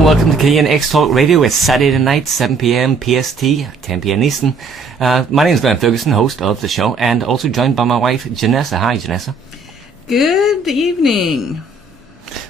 Hello, welcome to Canadian X-Talk Radio. It's Saturday night, 7 p.m. PST, 10 p.m. Eastern. My name is Glenn Ferguson, host of the show, and also joined by my wife, Janessa. Hi, Janessa. Good evening.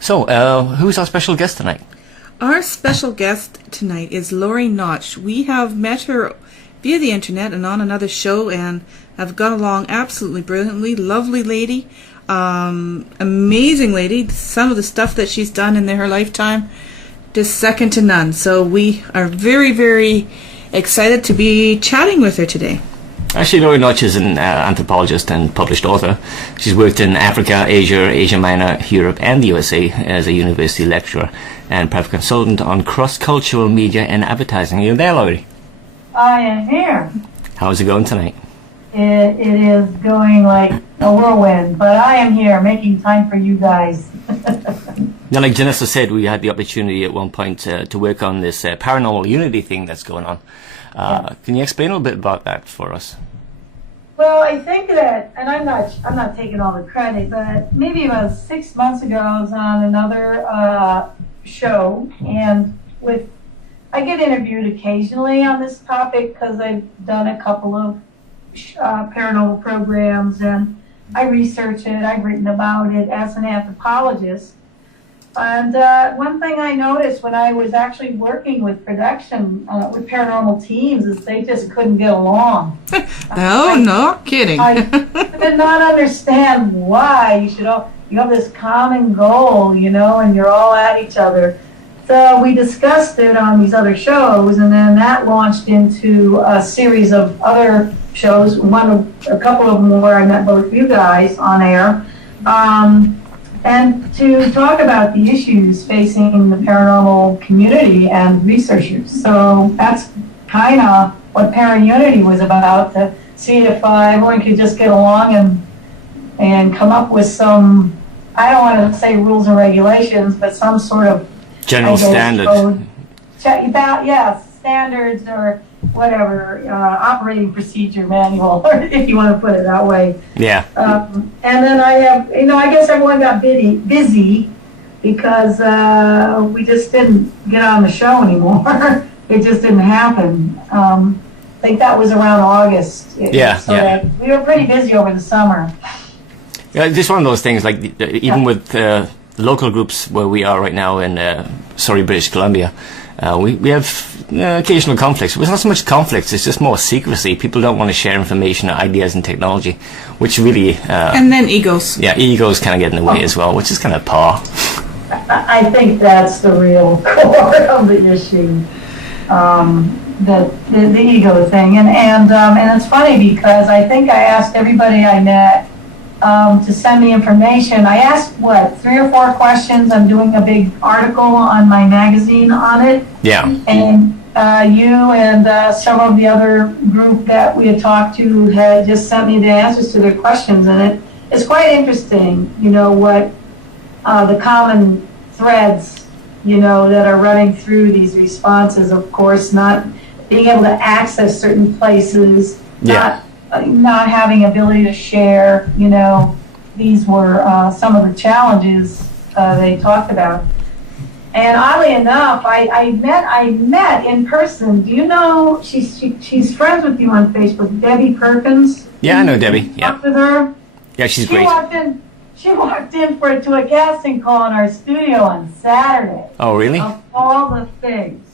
So, who's our special guest tonight? Our special guest tonight is Laurie Notch. We have met her via the internet and on another show and have got along absolutely brilliantly. Lovely lady. Amazing lady. Some of the stuff that she's done in her lifetime, just second to none. So we are very, very excited to be chatting with her today. Actually, Laurie Notch is an anthropologist and published author. She's worked in Africa, Asia, Asia Minor, Europe, and the USA as a university lecturer and private consultant on cross-cultural media and advertising. Are you there, Laurie? I am here. How's it going tonight? It is going like a whirlwind, but I am here making time for you guys. Now, like Janessa said, we had the opportunity at one point to work on this paranormal unity thing that's going on. Can you explain a little bit about that for us? Well, I think that, and I'm not taking all the credit, but maybe about 6 months ago I was on another show, and I get interviewed occasionally on this topic because I've done a couple of paranormal programs, and I research it, I've written about it as an anthropologist. And one thing I noticed when I was actually working with production, with paranormal teams, is they just couldn't get along. No kidding. I did not understand why you have this common goal, and you're all at each other. So we discussed it on these other shows, and then that launched into a series of other shows. A couple of them where I met both you guys on air, and to talk about the issues facing the paranormal community and researchers. So that's kind of what Paraunity was about, to see if everyone could just get along and come up with some, I don't want to say rules and regulations, but some sort of general standards. Standards or whatever, operating procedure manual, if you want to put it that way. Yeah. And then I guess everyone got busy because we just didn't get on the show anymore. It just didn't happen. I think that was around August. Yeah. We were pretty busy over the summer. Yeah, just one of those things, like even with local groups where we are right now in British Columbia, we have occasional conflicts. It's not so much conflicts, it's just more secrecy. People don't want to share information or ideas and technology, which really... and then egos. Yeah, egos kind of get in the way as well, which is kind of par. I think that's the real core of the issue, the ego thing. And it's funny because I think I asked everybody I met to send me information. I asked, 3 or 4 questions. I'm doing a big article on my magazine on it. Yeah. And you and some of the other group that we had talked to had just sent me the answers to their questions, and it's quite interesting, what the common threads, that are running through these responses. Of course, not being able to access certain places, not having ability to share, these were some of the challenges they talked about. And oddly enough, I met in person. Do you know, she's friends with you on Facebook, Debbie Perkins? Yeah, I know Debbie. Yeah. Talked with her? Yeah, she's great. She walked in to a casting call in our studio on Saturday. Oh, really? Of all the things.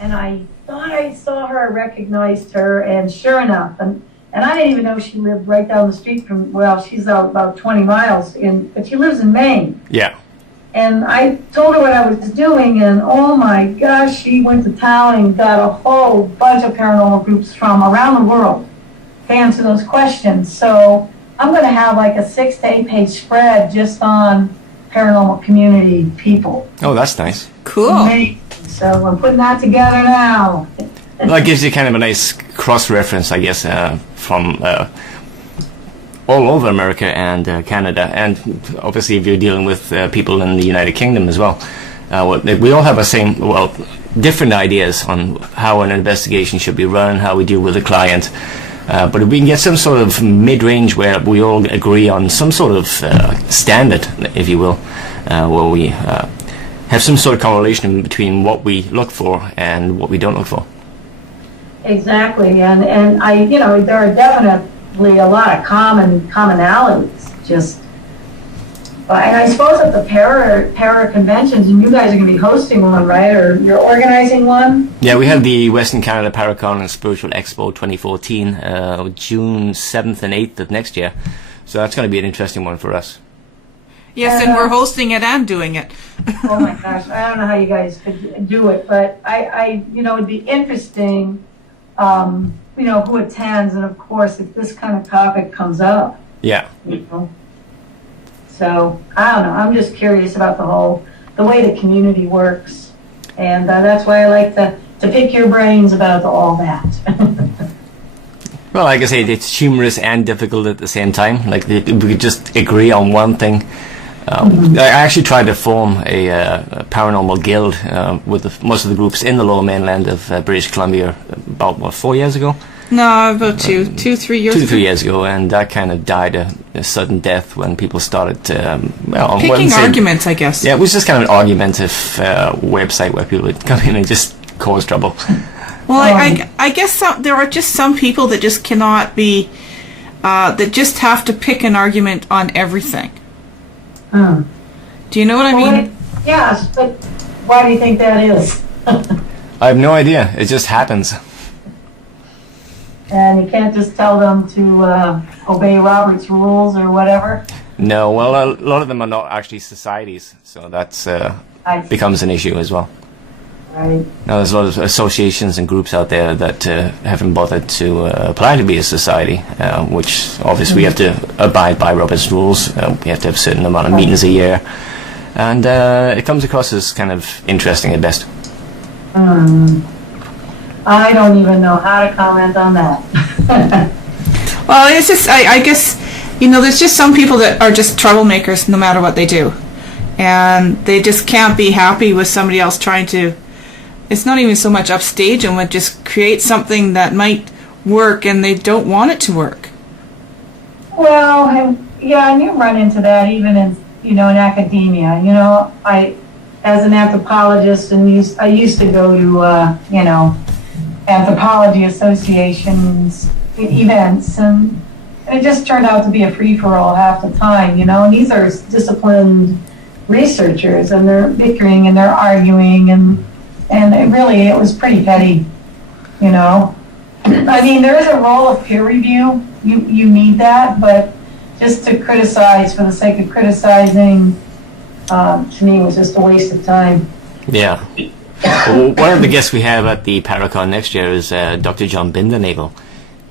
And I thought I saw her, I recognized her, and sure enough, and I didn't even know she lived right down the street from, she's out about 20 miles, but she lives in Maine. Yeah. And I told her what I was doing, and oh my gosh, she went to town and got a whole bunch of paranormal groups from around the world to answer those questions. So I'm going to have like a 6 to 8 page spread just on paranormal community people. Oh, that's nice. Cool. So I'm putting that together now. Well, that gives you kind of a nice cross-reference, I guess, from all over America and Canada, and obviously if you're dealing with people in the United Kingdom as well. We all have different ideas on how an investigation should be run, how we deal with a client. But if we can get some sort of mid-range where we all agree on some sort of standard, if you will, where we have some sort of correlation between what we look for and what we don't look for. Exactly, and I, there are definitely a lot of commonalities. Just, and I suppose at the para conventions, and you guys are going to be hosting one, right? Or you're organizing one? Yeah, we have the Western Canada Paracon and Spiritual Expo 2014, June 7th and 8th of next year. So that's going to be an interesting one for us. Yes, and we're hosting it and doing it. Oh my gosh, I don't know how you guys could do it, but it'd be interesting, who attends, and of course, if this kind of topic comes up. Yeah. So, I don't know, I'm just curious about the way the community works, and that's why I like to pick your brains about all that. Well, like I say, it's humorous and difficult at the same time. Like, we could just agree on one thing. I actually tried to form a paranormal guild with most of the groups in the lower mainland of British Columbia about, 4 years ago? No, about 3 years ago. 3 years ago, and that kind of died a sudden death when people started picking arguments, I guess. Yeah, it was just kind of an argumentative website where people would come in and just cause trouble. Well, I guess there are just some people that just cannot be, that just have to pick an argument on everything. Do you know what I mean? Yes, but why do you think that is? I have no idea. It just happens. And you can't just tell them to obey Robert's rules or whatever? No, well, a lot of them are not actually societies, so that's becomes an issue as well. Right. Now, there's a lot of associations and groups out there that haven't bothered to apply to be a society, which obviously we have to abide by Robert's rules. We have to have a certain amount of meetings a year, and it comes across as kind of interesting at best. I don't even know how to comment on that. Well, it's just, I guess, there's just some people that are just troublemakers no matter what they do. And they just can't be happy with somebody else trying to, it's not even so much upstage them, but just create something that might work and they don't want it to work. Well, and you run into that even in academia. As an anthropologist, and I used to go to, anthropology associations events, and it just turned out to be a free-for-all half the time, and these are disciplined researchers, and they're bickering and they're arguing, and it was pretty petty, I mean, there is a role of peer review. You need that, but just to criticize for the sake of criticizing, to me, was just a waste of time. Yeah. Well, one of the guests we have at the Paracon next year is Dr. John Bindernagel.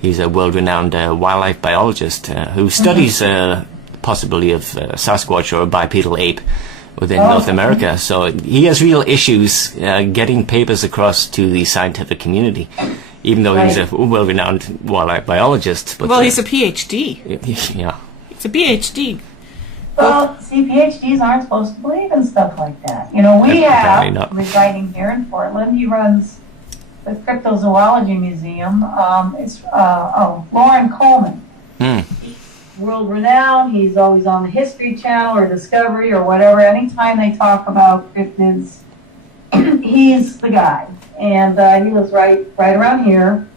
He's a world-renowned wildlife biologist who studies the possibility of Sasquatch or bipedal ape within North America. So he has real issues getting papers across to the scientific community, even though he's a well-renowned wildlife biologist. But, he's a PhD. Yeah. It's a PhD. Well, see, PhDs aren't supposed to believe in stuff like that. We have, residing here in Portland, he runs the Cryptozoology Museum. It's Lauren Coleman. He's world-renowned. He's always on the History Channel or Discovery or whatever. Anytime they talk about cryptids, he's the guy. And he lives right around here.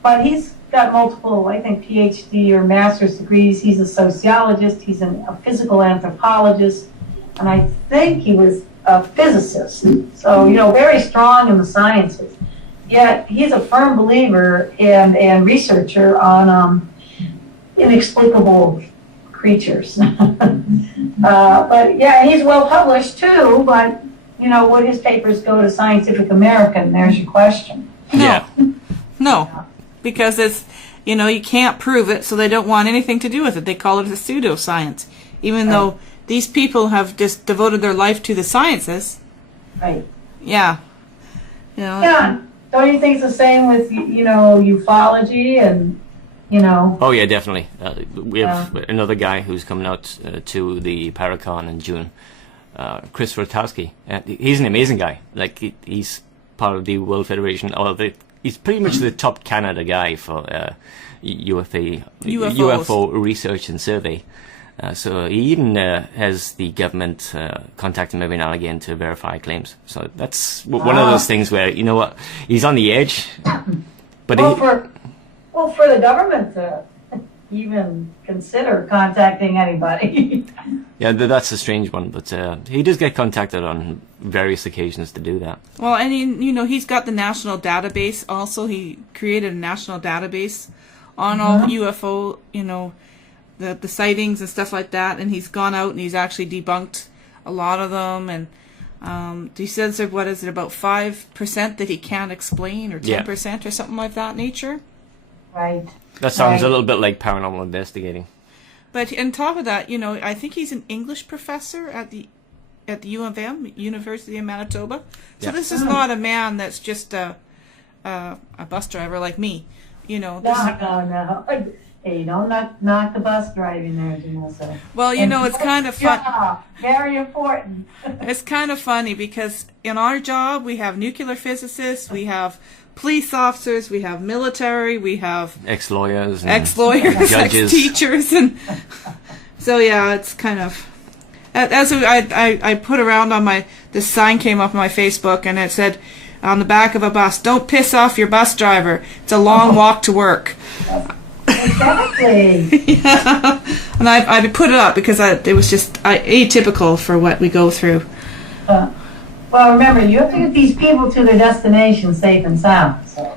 But he's got multiple, I think, PhD or master's degrees. He's a sociologist. He's a physical anthropologist. And I think he was a physicist. So, very strong in the sciences. Yet he's a firm believer and researcher on inexplicable creatures. But, yeah, he's well published, too. But, would his papers go to Scientific American? There's your question. Yeah. No. Because it's, you can't prove it, so they don't want anything to do with it. They call it a pseudoscience, even though these people have just devoted their life to the sciences. Right. Yeah. Yeah. Don't you think it's the same with, ufology and, Oh, yeah, definitely. We have another guy who's coming out to the Paracon in June, Chris Rotowski. He's an amazing guy. Like, he's part of the World Federation, he's pretty much the top Canada guy for UFO research and survey. So he even has the government contact him every now and again to verify claims. So that's one of those things where, you know what, he's on the edge. But for the government to even consider contacting anybody. Yeah, that's a strange one, but he does get contacted on various occasions to do that. Well, and he's got the national database also. He created a national database on all UFO, the sightings and stuff like that, and he's gone out and he's actually debunked a lot of them, and he says there, what is it, about 5% that he can't explain, or 10% or something like that nature. Right. That sounds a little bit like paranormal investigating. But on top of that, I think he's an English professor at the U of M, University of Manitoba. So this is not a man that's just a bus driver like me. No. Hey, don't knock the bus driving there, Janessa. Well, it's kind of fun. Yeah, very important. It's kind of funny because in our job we have nuclear physicists, we have police officers, we have military, we have ex-lawyers, judges, ex-teachers, and so it's kind of. As I put around on this sign came up on my Facebook, and it said on the back of a bus, "Don't piss off your bus driver. It's a long walk to work." Exactly. Yeah. And I put it up because it was just atypical for what we go through. Well, remember, you have to get these people to their destination safe and sound. So,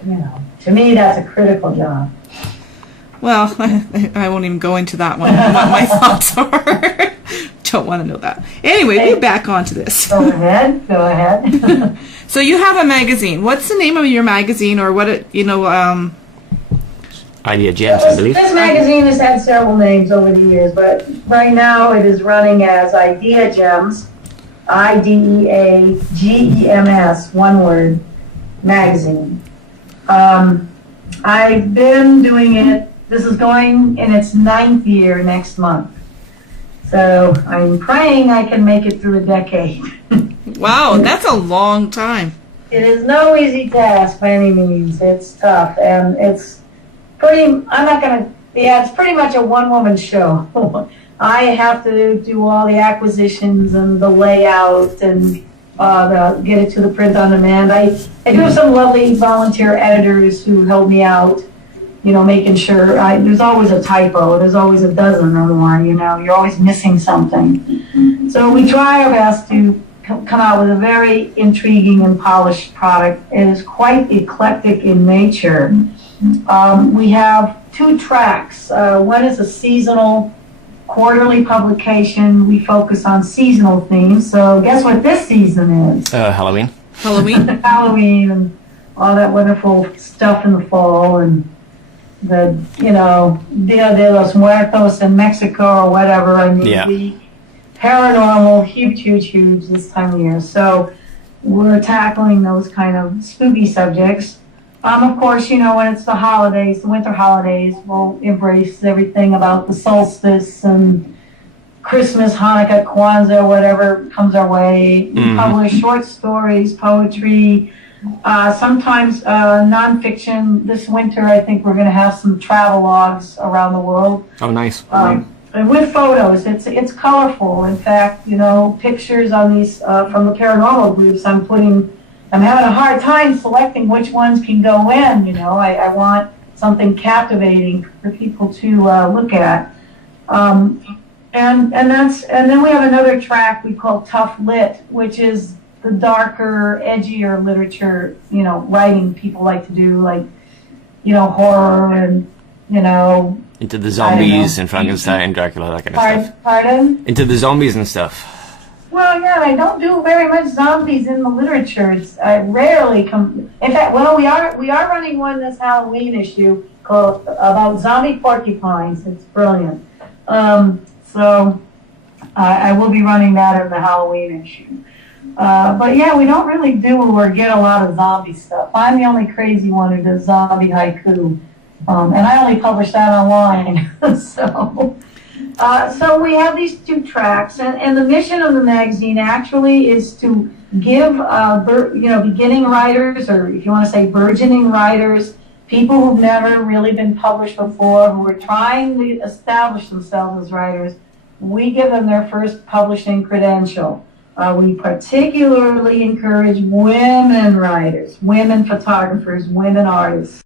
to me, that's a critical job. Well, I won't even go into that one. What my thoughts are. Don't want to know that. Anyway, we're back onto this. Go ahead. So you have a magazine. What's the name of your magazine, or what IdeaGems, I believe. This magazine has had several names over the years, but right now it is running as IdeaGems, IdeaGems, one word, magazine. I've been doing it, this is going in its 9th year next month. So I'm praying I can make it through a decade. Wow, that's a long time. It is no easy task by any means. It's tough, and it's it's pretty much a one-woman show. I have to do all the acquisitions and the layout and get it to the print on demand. I do have some lovely volunteer editors who help me out, making sure. There's always a typo. There's always a dozen or more, You're always missing something. So we try our best to come out with a very intriguing and polished product. It is quite eclectic in nature. We have 2 tracks. One is a seasonal quarterly publication. We focus on seasonal themes. So guess what this season is? Halloween. Halloween and all that wonderful stuff in the fall, and the, Dia de los Muertos in Mexico or whatever. The paranormal, huge this time of year. So we're tackling those kind of spooky subjects. Of course, when it's the holidays, the winter holidays, we'll embrace everything about the solstice and Christmas, Hanukkah, Kwanzaa, whatever comes our way. We publish short stories, poetry, sometimes nonfiction. This winter, I think we're going to have some travel logs around the world. Oh, nice. And with photos, it's colorful. In fact, pictures on these from the paranormal groups, I'm having a hard time selecting which ones can go in. I want something captivating for people to look at. And then we have another track we call Tough Lit, which is the darker, edgier literature, writing people like to do, like, horror and, into the zombies and Frankenstein, Dracula, that kind of stuff. Pardon? Into the zombies and stuff. Well, I don't do very much zombies in the literature. I rarely come. In fact, we are running one this Halloween issue called about zombie porcupines. It's brilliant. So I will be running that in the Halloween issue. But yeah, we don't really do or get a lot of zombie stuff. I'm the only crazy one who does zombie haiku, and I only publish that online. So we have these 2 tracks, and the mission of the magazine actually is to give, beginning writers, or if you want to say burgeoning writers, people who've never really been published before, who are trying to establish themselves as writers, we give them their first publishing credential. We particularly encourage women writers, women photographers, women artists.